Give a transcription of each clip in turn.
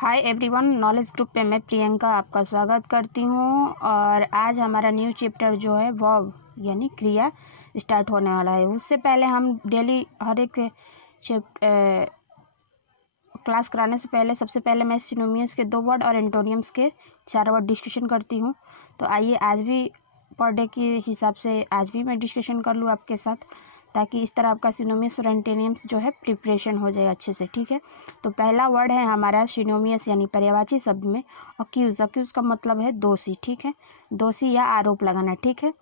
Hi everyone, knowledge group पे मैं प्रियंका आपका स्वागत करती हूँ। और आज हमारा न्यू चैप्टर जो है वर्ब यानी क्रिया स्टार्ट होने वाला है। उससे पहले हम डेली हर एक क्लास कराने से पहले सबसे पहले मैं सिनोनिम्स के 2 वर्ड और एंटोनियम्स के 4 वर्ड डिस्कशन करती हूँ। तो आइए आज भी पर डे के हिसाब से आज भी मैं डिस्कशन कर लूँ आपके साथ, ताकि इस तरह आपका सिनोनिम्स और एंटोनिम्स जो है प्रिपरेशन हो जाए अच्छे से। ठीक है, तो पहला वर्ड है हमारा सिनोनिम्स यानी पर्यायवाची शब्द में अक्यूज। अक्यूज का मतलब है दोषी। ठीक है, दोषी या आरोप लगाना। ठीक है,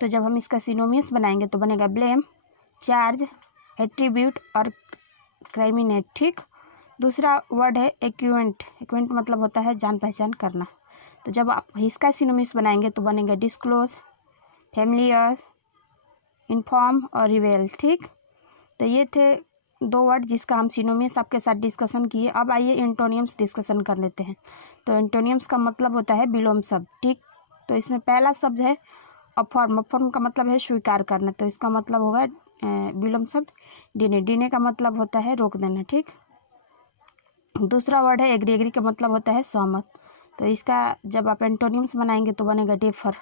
तो जब हम इसका सिनोनिम्स बनाएंगे तो बनेगा ब्लेम, चार्ज, एट्रीब्यूट और क्राइमिनेट। ठीक, दूसरा वर्ड है एक्विवेंट। एक्विवेंट मतलब होता है जान पहचान करना। तो जब आप इसका सिनोनिम्स बनाएंगे तो बनेगा डिस्क्लोज, फेमिलियर, इन्फॉर्म और रिवेल। ठीक, तो ये थे 2 वर्ड जिसका हम सिनोनिम्स आपके साथ डिस्कशन किए। अब आइए एंटोनियम्स डिस्कशन कर लेते हैं। तो एंटोनियम्स का मतलब होता है विलोम शब्द। ठीक, तो इसमें पहला शब्द है अफर्म। अफर्म का मतलब है स्वीकार करना, तो इसका मतलब होगा विलोम शब्द डिने। डिने का मतलब होता है रोक देना। ठीक, दूसरा वर्ड है एग्री। एग्री का मतलब होता है सहमत, तो इसका जब आप एंटोनियम्स बनाएंगे तो बनेगा डिफर।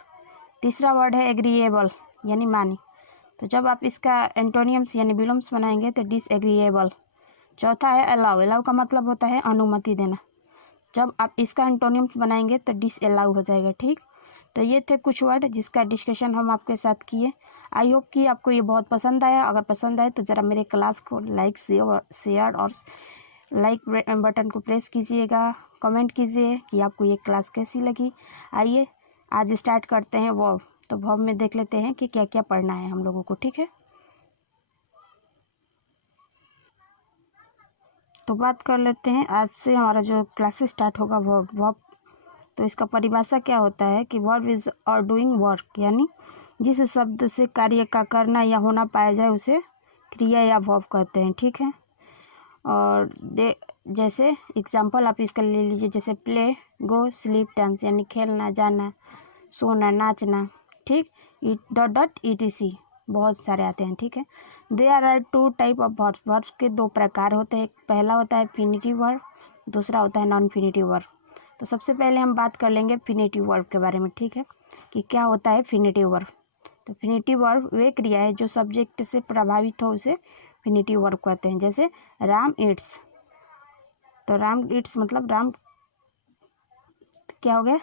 तीसरा वर्ड है एग्रीएबल यानी मानी, तो जब आप इसका एंटोनियम्स यानी विलोम्स बनाएंगे तो डिसएग्रीएबल। चौथा है अलाउ। अलाउ का मतलब होता है अनुमति देना, जब आप इसका एंटोनियम्स बनाएंगे तो डिसअलाउ हो जाएगा। ठीक, तो ये थे कुछ वर्ड जिसका डिस्कशन हम आपके साथ किए। आई होप कि आपको ये बहुत पसंद आया। अगर पसंद आए तो ज़रा मेरे क्लास को लाइक शेयर और लाइक बटन को प्रेस कीजिएगा। कमेंट कीजिए कि आपको ये क्लास कैसी लगी। आइए आज स्टार्ट करते हैं वर्ब। तो वर्ब में देख लेते हैं कि क्या क्या पढ़ना है हम लोगों को। ठीक है, तो बात कर लेते हैं आज से हमारा जो क्लासेस स्टार्ट होगा वर्ब। वर्ब तो इसका परिभाषा क्या होता है कि वर्ब इज और डूइंग वर्क, यानी जिस शब्द से कार्य का करना या होना पाया जाए उसे क्रिया या वर्ब कहते हैं। ठीक है, और जैसे एग्जांपल आप इसका ले लीजिए, जैसे प्ले, गो, स्लीप, डांस यानी खेलना, जाना, सोना, नाचना। ठीक, इट डॉट डॉट ETC बहुत सारे आते हैं। ठीक है, there are 2 type of verb. Verb के 2 प्रकार होते हैं। पहला होता है फिनिटिव वर्ब, दूसरा होता है नॉन फिनिटिव वर्ब। तो सबसे पहले हम बात कर लेंगे फिनिटिव वर्ब के बारे में। ठीक है, कि क्या होता है फिनिटिव वर्ब। तो फिनिटिव वर्ब वे क्रिया है जो सब्जेक्ट से प्रभावित हो उसे फिनिटिव वर्ब कहते हैं। जैसे राम ईट्स, तो राम ईट्स मतलब राम क्या हो गया,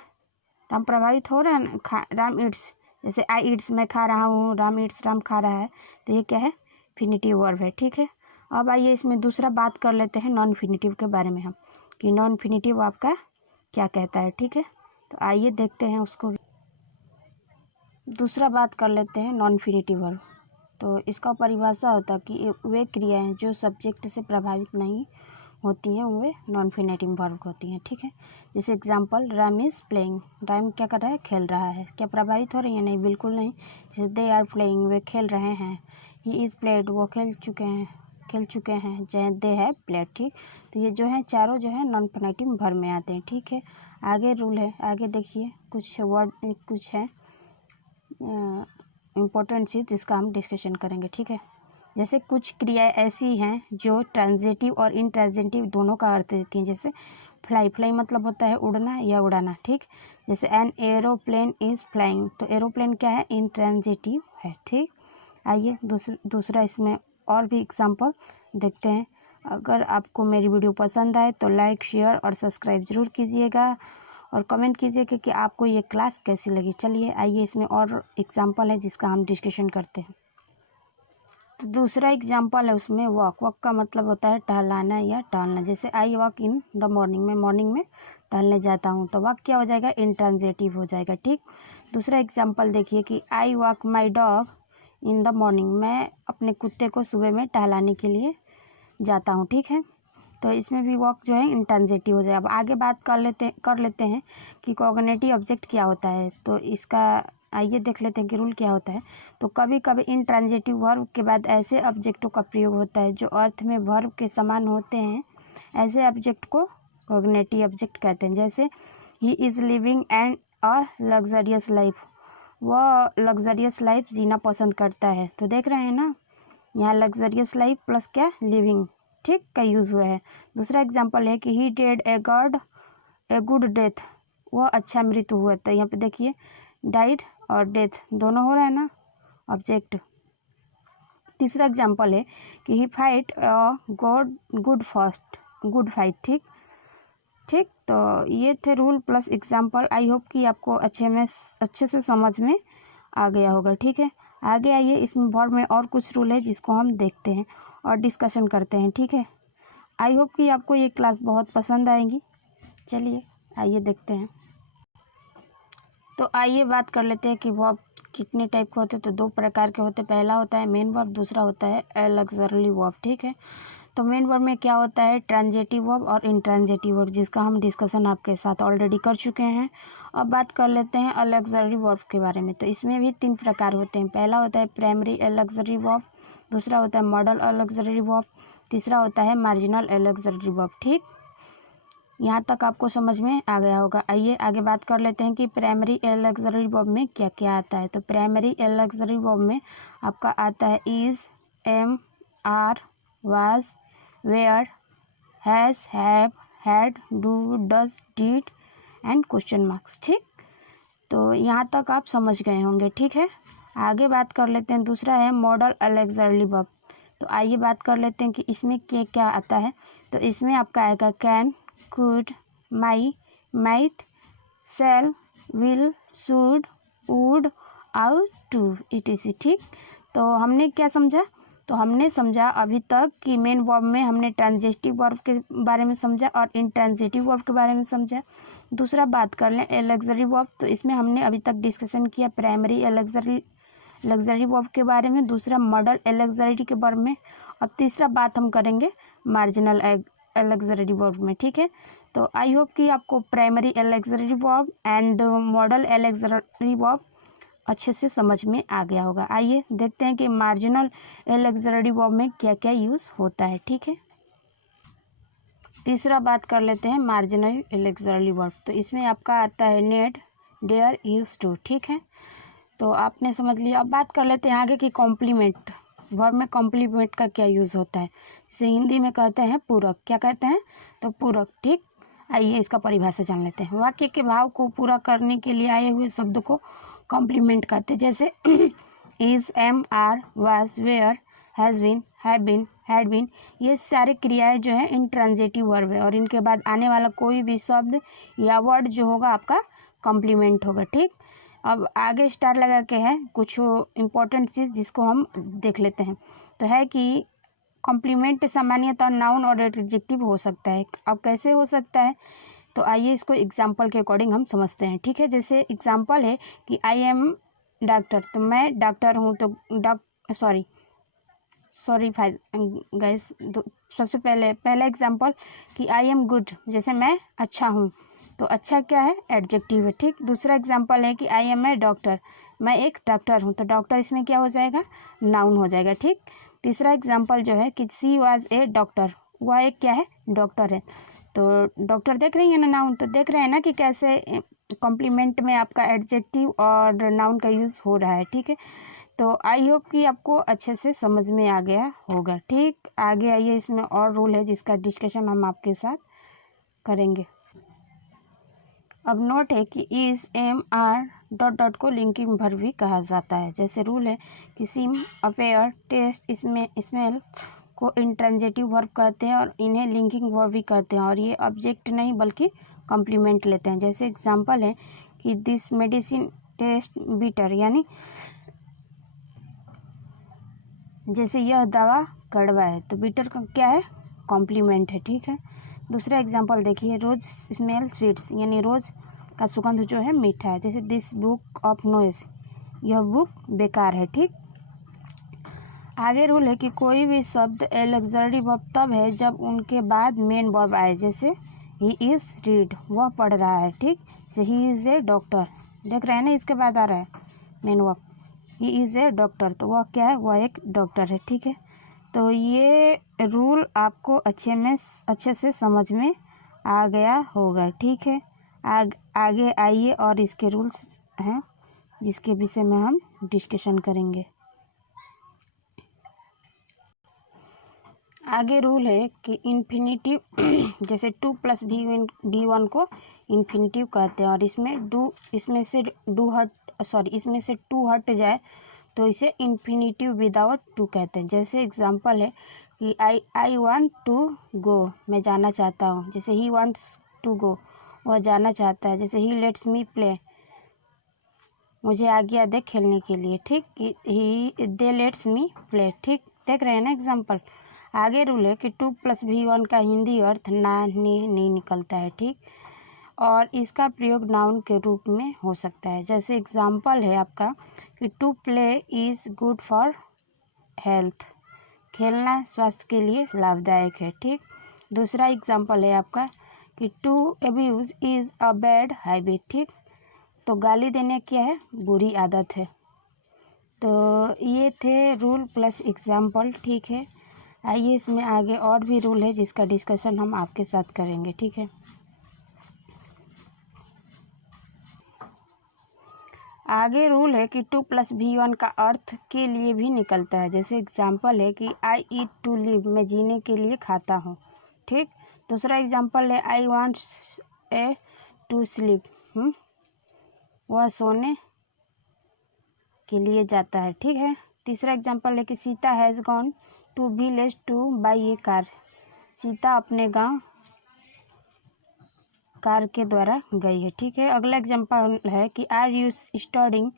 राम प्रभावित हो रहा है। राम ईट्स, जैसे आई ईट्स मैं खा रहा हूँ, राम ईट्स राम खा रहा है, तो ये क्या है फिनिटिव वर्ब है। ठीक है, अब आइए इसमें दूसरा बात कर लेते हैं नॉन फिनिटिव के बारे में हम, कि नॉन फिनिटिव आपका क्या कहता है। ठीक है, तो आइए देखते हैं उसको भी। दूसरा बात कर लेते हैं नॉन फिनिटिव वर्ब। तो इसका परिभाषा होता है कि वे क्रियाएं जो सब्जेक्ट से प्रभावित नहीं होती हैं वे नॉन फिनिटिव वर्ब होती हैं। ठीक है, जैसे example Ram is playing. Ram क्या कर रहा है, खेल रहा है। क्या प्रभावित हो रही है, नहीं, बिल्कुल नहीं। जैसे दे आर प्लेइंग, वे खेल रहे हैं। ही इज़ प्लेड, वो खेल चुके हैं। जैसे दे है प्लेड। ठीक, तो ये जो है चारों जो है नॉन फिनिटिव वर्ब में आते हैं। ठीक है, आगे रूल है, आगे देखिए कुछ वर्ड कुछ है इम्पोर्टेंट चीज़ जिसका हम डिस्कशन करेंगे। ठीक है, जैसे कुछ क्रियाएं ऐसी हैं जो ट्रांजिटिव और इंट्रांजिटिव दोनों का अर्थ देती हैं। जैसे फ्लाई, फ्लाई मतलब होता है उड़ना या उड़ाना। ठीक, जैसे एन एरोप्लेन इज़ फ्लाइंग, तो एरोप्लेन क्या है, इंट्रांजिटिव है। ठीक, आइए दूसरा इसमें और भी एग्जांपल देखते हैं। अगर आपको मेरी वीडियो पसंद आए तो लाइक, शेयर और सब्सक्राइब ज़रूर कीजिएगा और कमेंट कीजिएगा कि आपको ये क्लास कैसी लगी। चलिए आइए इसमें और एग्जांपल है जिसका हम डिस्कशन करते हैं। तो दूसरा एग्जांपल है उसमें वॉक। वॉक का मतलब होता है टहलाना या टहलना। जैसे I walk in the morning, मैं मॉर्निंग में टहलने जाता हूँ, तो वॉक क्या हो जाएगा, इंट्रांजिटिव हो जाएगा। ठीक, दूसरा एग्जांपल देखिए कि I walk my dog in the morning, मैं अपने कुत्ते को सुबह में टहलाने के लिए जाता हूँ। ठीक है, तो इसमें भी वॉक जो है इंट्रांजिटिव हो जाएगा। अब आगे बात कर लेते हैं कि कॉग्निटिव ऑब्जेक्ट क्या होता है। तो इसका आइए देख लेते हैं कि रूल क्या होता है। तो कभी कभी इंट्रांजिटिव वर्ब के बाद ऐसे ऑब्जेक्टों का प्रयोग होता है जो अर्थ में वर्ब के समान होते हैं। ऐसे ऑब्जेक्ट को कॉग्निटिव ऑब्जेक्ट कहते हैं। जैसे he is living and a luxurious life, वह लग्जरियस लाइफ जीना पसंद करता है। तो देख रहे हैं ना, यहाँ लग्जरियस लाइफ प्लस क्या, लिविंग, ठीक का यूज़ हुआ है। दूसरा एग्जाम्पल है कि ही डेड ए गुड डेथ, वह अच्छा मृत्यु हुआ। तो यहाँ पे देखिए डाइड और डेथ दोनों हो रहा है ना ऑब्जेक्ट। तीसरा एग्जाम्पल है कि ही फाइट गुड फाइट। ठीक तो ये थे rule plus example. I hope कि आपको अच्छे से समझ में आ गया होगा। ठीक है, आगे आइए, इसमें वर्ब में और कुछ रूल है जिसको हम देखते हैं और डिस्कशन करते हैं। ठीक है, आई होप कि आपको ये क्लास बहुत पसंद आएगी। चलिए आइए देखते हैं। तो आइए बात कर लेते हैं कि वर्ब कितने टाइप के होते हैं। तो दो प्रकार के होते हैं, पहला होता है मेन वर्ब, दूसरा होता है ऑक्सिलरी वर्ब। ठीक है, तो मेन वर्ब में क्या होता है, ट्रांजिटिव वर्ब और इंट्रांजिटिव वर्ब, जिसका हम डिस्कशन आपके साथ ऑलरेडी कर चुके हैं। अब बात कर लेते हैं ऑक्सिलरी वर्ब के बारे में। तो इसमें भी तीन प्रकार होते हैं, पहला होता है प्राइमरी ऑक्सिलरी वर्ब, दूसरा होता है मॉडल ऑक्सिलरी वर्ब, तीसरा होता है मार्जिनल ऑक्सिलरी वर्ब। ठीक, यहाँ तक आपको समझ में आ गया होगा। आइए आगे बात कर लेते हैं कि प्राइमरी ऑक्सिलरी वर्ब में क्या क्या आता है। तो प्राइमरी ऑक्सिलरी वर्ब में आपका आता है is, am, are, was, were, has, have, had, do, does, did and question marks. ठीक, तो यहाँ तक आप समझ गए होंगे। ठीक है, आगे बात कर लेते हैं, दूसरा है मॉडल ऑक्सिलरी वर्ब। तो आइए बात कर लेते हैं कि इसमें क्या क्या आता है। तो इसमें आपका आएगा can, could, might, shall, will, should, would, ought to, etc. ठीक, तो हमने क्या समझा, तो हमने समझा अभी तक कि मेन वर्ब में हमने ट्रांजिटिव वर्ब के बारे में समझा और इंट्रांजिटिव वर्ब के बारे में समझा। दूसरा बात कर लें ऑक्सिलरी वर्ब। तो इसमें हमने अभी तक डिस्कशन किया प्राइमरी ऑक्सिलरी वर्ब के बारे में, दूसरा मॉडल ऑक्सिलरी के बारे में, अब तीसरा बात हम करेंगे मार्जिनल ऑक्सिलरी वर्ब में। ठीक है, तो आई होप कि आपको primary auxiliary verb and model auxiliary verb अच्छे से समझ में आ गया होगा। आइए देखते हैं कि मार्जिनल ऑक्सिलरी वर्ब में क्या क्या यूज़ होता है। ठीक है, तीसरा बात कर लेते हैं मार्जिनल ऑक्सिलरी वर्ब। तो इसमें आपका आता है नीड, डेयर, यूज टू। ठीक है, तो आपने समझ लिया। अब बात कर लेते हैं आगे की कॉम्प्लीमेंट वर्ब में कॉम्प्लीमेंट का क्या यूज़ होता है। इसे हिंदी में कहते हैं पूरक। क्या कहते हैं, तो पूरक। ठीक, आइए इसका परिभाषा जान लेते हैं। वाक्य के भाव को पूरा करने के लिए आए हुए शब्द को कॉम्प्लीमेंट कहते हैं, जैसे is, am, are, was, were, has been, have been, had been. ये सारे क्रियाएं जो है इंट्रांजिटिव वर्ब है और इनके बाद आने वाला कोई भी शब्द या वर्ड जो होगा आपका कॉम्प्लीमेंट होगा। ठीक, अब आगे स्टार लगा के है कुछ इम्पोर्टेंट चीज़ जिसको हम देख लेते हैं। तो है कि कॉम्प्लीमेंट सामान्यतः नाउन और एडजेक्टिव हो सकता है। अब कैसे हो सकता है, तो आइए इसको एग्जाम्पल के अकॉर्डिंग हम समझते हैं। ठीक है, जैसे एग्जाम्पल है कि आई एम डॉक्टर, तो मैं डॉक्टर हूँ। तो सॉरी गाइस, सबसे पहला एग्जाम्पल कि आई एम गुड, जैसे मैं अच्छा हूँ, तो अच्छा क्या है, एडजेक्टिव है। ठीक, दूसरा एग्जाम्पल है कि आई एम ए डॉक्टर, मैं एक डॉक्टर हूँ, तो डॉक्टर इसमें क्या हो जाएगा, नाउन हो जाएगा। ठीक, तीसरा एग्जाम्पल जो है कि सी वाज ए डॉक्टर, वह एक क्या है, डॉक्टर है। तो डॉक्टर देख रही है ना नाउन, तो देख रहे हैं ना कि कैसे कॉम्प्लीमेंट में आपका एडजेक्टिव और नाउन का यूज़ हो रहा है। ठीक है, तो आई होप कि आपको अच्छे से समझ में आ गया होगा। ठीक, आगे आइए, इसमें और रूल है जिसका डिस्कशन हम आपके साथ करेंगे। अब नोट है कि is, am, are, dot dot को लिंकिंग वर्ब भी कहा जाता है। जैसे रूल है कि सिम, अफेयर, टेस्ट, स्मेल को इंट्रांजिटिव वर्ब कहते हैं और इन्हें लिंकिंग वर्ब भी कहते हैं और ये ऑब्जेक्ट नहीं बल्कि कॉम्प्लीमेंट लेते हैं। जैसे एग्जांपल है कि दिस मेडिसिन टेस्ट बिटर, यानी जैसे यह दवा कड़वा है, तो बिटर का क्या है, कॉम्प्लीमेंट है। ठीक है, दूसरा एग्जांपल देखिए, रोज स्मेल स्वीट्स, यानी रोज का सुगंध जो है मीठा है। जैसे दिस बुक ऑफ नॉइज, यह बुक बेकार है। ठीक, आगे रूल है कि कोई भी शब्द ऑक्सिलरी वर्ब तब है जब उनके बाद मेन वर्ब आए। जैसे ही इज रीड, वह पढ़ रहा है। ठीक, जैसे ही इज ए डॉक्टर, देख रहे हैं ना, इसके बाद आ रहा है main verb, he is a doctor, तो वह क्या है, वह एक डॉक्टर है। ठीक है, तो ये रूल आपको अच्छे से समझ में आ गया होगा। ठीक है, आगे आइए और इसके रूल्स हैं जिसके विषय में हम डिस्कशन करेंगे। आगे रूल है कि इन्फिनिटिव जैसे 2 + v1 को इन्फिनिटिव कहते हैं और इसमें से 2 हट जाए तो इसे इन्फिनिटिव विदाउट 2 कहते हैं। जैसे एग्जांपल है कि आई वांट टू गो, मैं जाना चाहता हूँ। जैसे ही वांट्स टू गो, वह जाना चाहता है। जैसे ही लेट्स मी प्ले, मुझे आज्ञा दे खेलने के लिए, ठीक। दे लेट्स मी प्ले, ठीक। देख रहे हैं ना एग्जाम्पल। आगे रूल है कि 2 + v1 का हिंदी अर्थ ना ने नहीं निकलता है, ठीक। और इसका प्रयोग नाउन के रूप में हो सकता है। जैसे एग्जाम्पल है आपका कि to play is good for health, खेलना स्वास्थ्य के लिए लाभदायक है, ठीक। दूसरा एग्जाम्पल है आपका कि to abuse is a bad habit, ठीक। तो गाली देने क्या है, बुरी आदत है। तो ये थे रूल प्लस एग्जाम्पल, ठीक है। आइए इसमें आगे और भी रूल है जिसका डिस्कशन हम आपके साथ करेंगे, ठीक है। आगे रूल है कि 2 + v1 का अर्थ के लिए भी निकलता है। जैसे एग्जाम्पल है कि आई ईट टू लिव, मैं जीने के लिए खाता हूँ, ठीक। दूसरा एग्जाम्पल है I wants a to sleep, वह सोने के लिए जाता है, ठीक है। तीसरा एग्जाम्पल है कि Sita has gone to village to buy a car, Sita अपने गांव कार के द्वारा गई है, ठीक है। अगला एग्जाम्पल है कि are you studying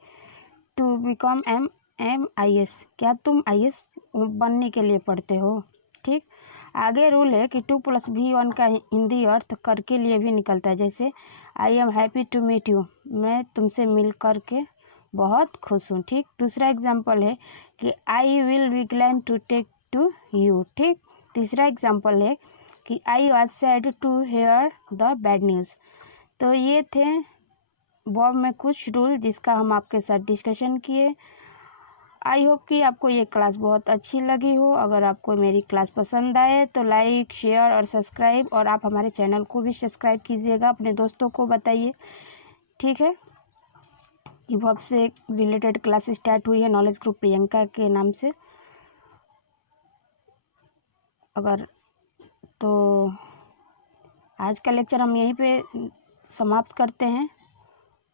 to become MIS, क्या तुम IS बनने के लिए पढ़ते हो, ठीक। आगे रूल है कि 2 + v1 का हिंदी अर्थ कर के लिए भी निकलता है। जैसे I am happy to meet you, मैं तुमसे मिल कर के बहुत खुश हूँ, ठीक। दूसरा एग्जाम्पल है कि I will be glad to take to you, ठीक। तीसरा एग्जाम्पल है कि I was sad to hear the bad news. तो ये थे वर्ब में कुछ रूल जिसका हम आपके साथ डिस्कशन किए। आई होप कि आपको ये क्लास बहुत अच्छी लगी हो। अगर आपको मेरी क्लास पसंद आए तो लाइक, शेयर और सब्सक्राइब, और आप हमारे चैनल को भी सब्सक्राइब कीजिएगा, अपने दोस्तों को बताइए, ठीक है। कि वर्ब से रिलेटेड क्लास स्टार्ट हुई है नॉलेज ग्रुप प्रियंका के नाम से। अगर तो आज का लेक्चर हम यहीं पे समाप्त करते हैं,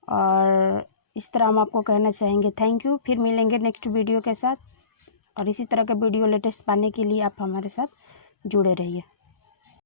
और इस तरह हम आपको कहना चाहेंगे थैंक यू। फिर मिलेंगे नेक्स्ट वीडियो के साथ, और इसी तरह का वीडियो लेटेस्ट पाने के लिए आप हमारे साथ जुड़े रहिए।